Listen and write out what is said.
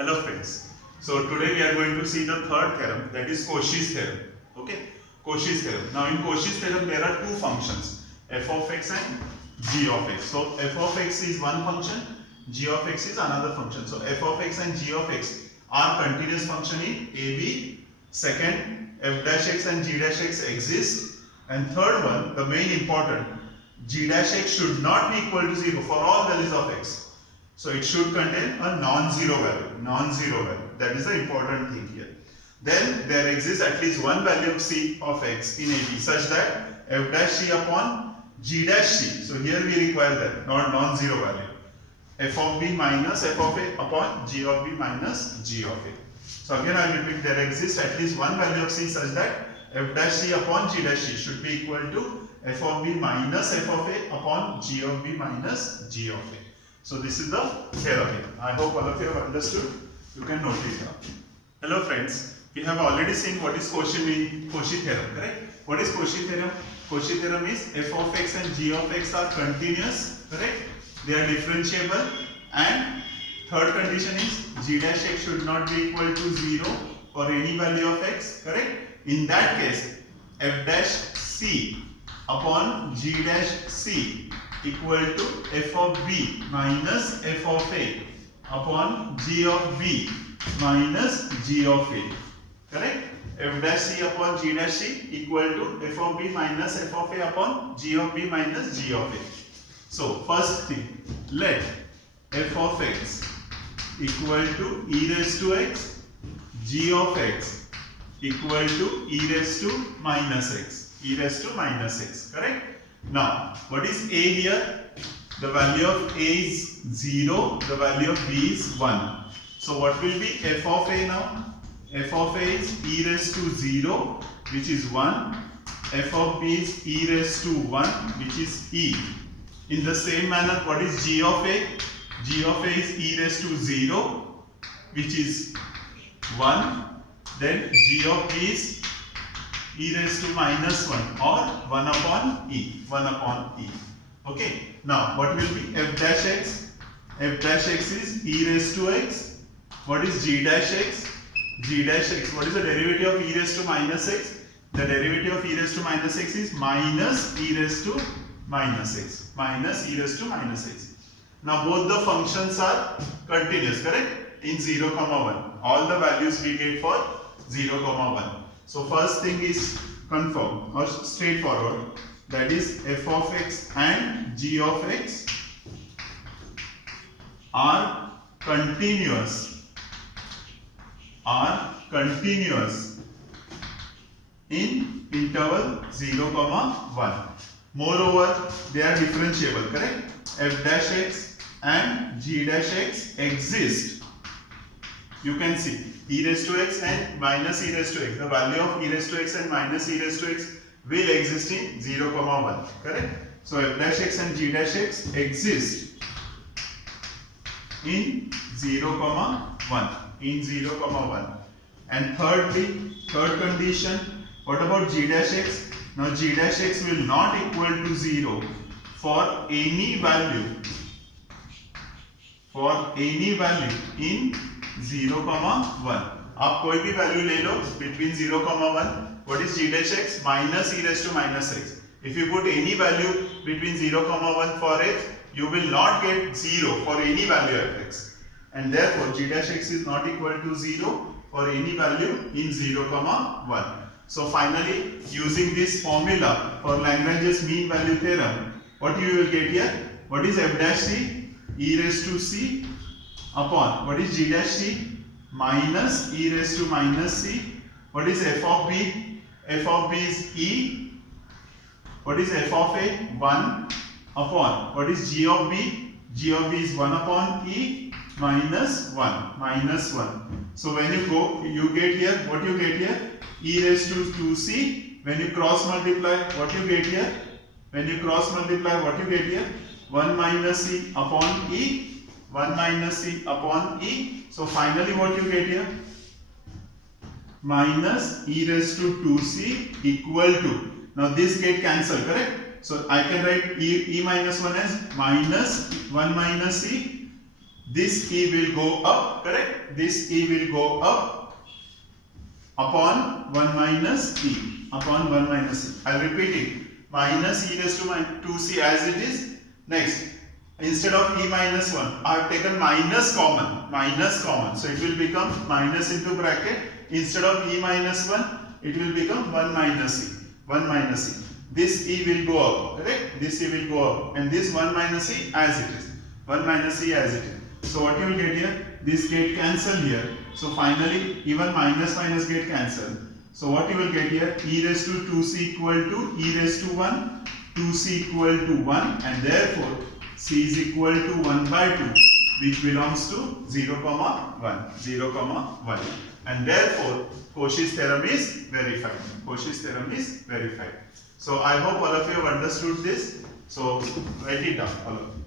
Hello friends. So today we are going to see the third theorem, that is Cauchy's theorem. Okay, Cauchy's theorem. Now in Cauchy's theorem there are two functions, f of x and g of x. So f of x is one function, g of x is another function. So f of x and g of x are continuous function in a, b. Second, f dash x and g dash x exist. And third one, the main important, g dash x should not be equal to 0 for all values of x. So it should contain a non-zero value, That is the important thing here. Then there exists at least one value of c of x in AB such that f dash c upon g dash c. So here we require that, not non-zero value. F of b minus f of a upon g of b minus g of a. So again I repeat, there exists at least one value of c such that f dash c upon g dash c should be equal to f of b minus f of a upon g of b minus g of a. So this is the theorem here. I hope all of you have understood. You can note it down. Hello friends, we have already seen what is Cauchy theorem, correct? What is Cauchy theorem? Cauchy theorem is f of x and g of x are continuous, correct? They are differentiable, and third condition is g dash x should not be equal to 0 for any value of x, correct? In that case, f dash c upon g dash c equal to f of b minus f of a upon g of b minus g of a, correct? F dash c upon g dash c equal to f of b minus f of a upon g of b minus g of a. So first thing, let f of x equal to e raised to x, g of x equal to e raised to minus x, correct? Now, what is a here? The value of a is 0, the value of b is 1. So what will be f of a now? F of a is e raised to 0, which is 1. F of b is e raised to 1, which is e. In the same manner, what is g of a? G of a is e raised to 0, which is 1. Then g of b is e raised to minus 1 or 1 upon e. Okay. Now what will be f dash x? F dash x is e raised to x. What is g dash x? G dash x. What is the derivative of e raised to minus x? The derivative of e raised to minus x is minus e raised to minus x. Now both the functions are continuous, correct? In 0, 1. All the values we get for 0, 1. So first thing is confirm or straightforward, that is f of x and g of x are continuous in interval 0, 1. Moreover, they are differentiable, correct? F dash x and g dash x exist. You can see e raised to x and minus e raised to x. The value of e raised to x and minus e raised to x will exist in 0, 1. Correct? So f dash x and g dash x exist in 0, 1. And thirdly, third condition, what about g dash x? Now g dash x will not equal to 0 for any value in 0, 1. आप कोई भी value ले लो between 0, 1. What is g dash x? Minus e raised to minus x. If you put any value between 0, 1 for x, you will not get 0 for any value of x. And therefore g dash x is not equal to 0 for any value in 0, 1. So finally, using this formula for Lagrange's mean value theorem, what you will get here? What is f dash c? E raised to c upon what is g dash c? Minus e raised to minus c. What is f of b? F of b is e. What is f of a? 1 upon what is g of b? G of b is 1 upon e minus 1. So when you go, you get here, what you get here? E raised to 2c. When you cross multiply, what you get here? 1 minus c upon e. So finally what you get here? Minus e raised to 2c equal to. Now this get cancelled, correct? So I can write e minus 1 as minus 1 minus c this e will go up, correct? This e will go up upon 1 minus e, upon 1 minus e. I'll repeat it. Minus e raised to 2c as it is. Next, instead of e minus 1, I have taken minus common, so it will become minus into bracket. Instead of e minus 1, it will become 1 minus e, 1 minus e. This e will go up, correct? This e will go up, and this 1 minus e as it is, 1 minus e as it is. So what you will get here? This get cancelled here. So finally, even minus minus get cancelled. So what you will get here? E raised to 2c equal to e raised to 1, 2c equal to 1, and therefore c is equal to 1 by 2, which belongs to 0, 1, 0, 1. And therefore, Cauchy's theorem is verified. Cauchy's theorem is verified. So I hope all of you have understood this. So write it down, all of you.